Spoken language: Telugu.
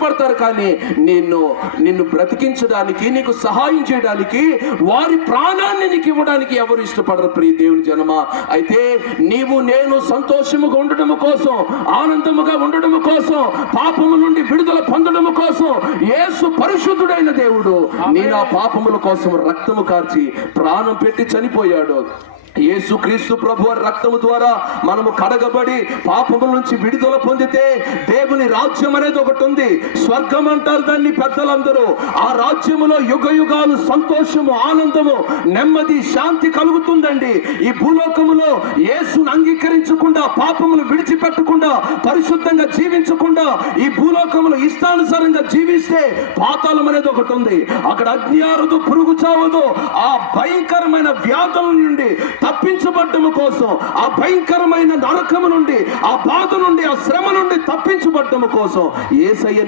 ఇష్టపడతారు, కానీ నిన్ను బ్రతికించడానికి, నీకు సహాయం చేయడానికి, వారి ప్రాణాన్ని నీకు ఇవ్వడానికి ఎవరు ఇష్టపడరు ప్రియ దేవుని జనమా. అయితే నీవు నేను సంతోషముగా ఉండడం కోసం, ఆనందముగా ఉండడం కోసం, పాపము నుండి విడుదల పొందడం కోసం యేసు పరిశుద్ధుడైన దేవుడు నీ నా పాపముల కోసం రక్తము కార్చి ప్రాణం పెట్టి చనిపోయాడు. యేసు క్రీస్తు ప్రభువు రక్తము ద్వారా మనము కడగబడి పాపముల నుంచి విడుదల పొందితే దేవుని రాజ్యం అనేది ఒకటి ఉంది. స్వర్గం అంటారు దాన్ని పెద్దలందరూ. ఆ రాజ్యములో యుగ యుగాలు సంతోషము, ఆనందము, నెమ్మది, శాంతి కలుగుతుందండి. ఈ భూలోకములో యేసును అంగీకరించకుండా, పాపములు విడిచిపెట్టకుండా, పరిశుద్ధంగా జీవించకుండా, ఈ భూలోకములో ఇష్టానుసారంగా జీవిస్తే పాతాళం అనేది ఒకటి ఉంది. అక్కడ అగ్ని ఆరదు, పురుగు చావదు. ఆ భయంకరమైన వ్యాధుల నుండి తప్పించబడ్డము కోసం, ఆ భయంకరమైన నరకము నుండి, ఆ బాధ నుండి, ఆ శ్రమ నుండి తప్పించబడ్డము కోసం యేసయ్య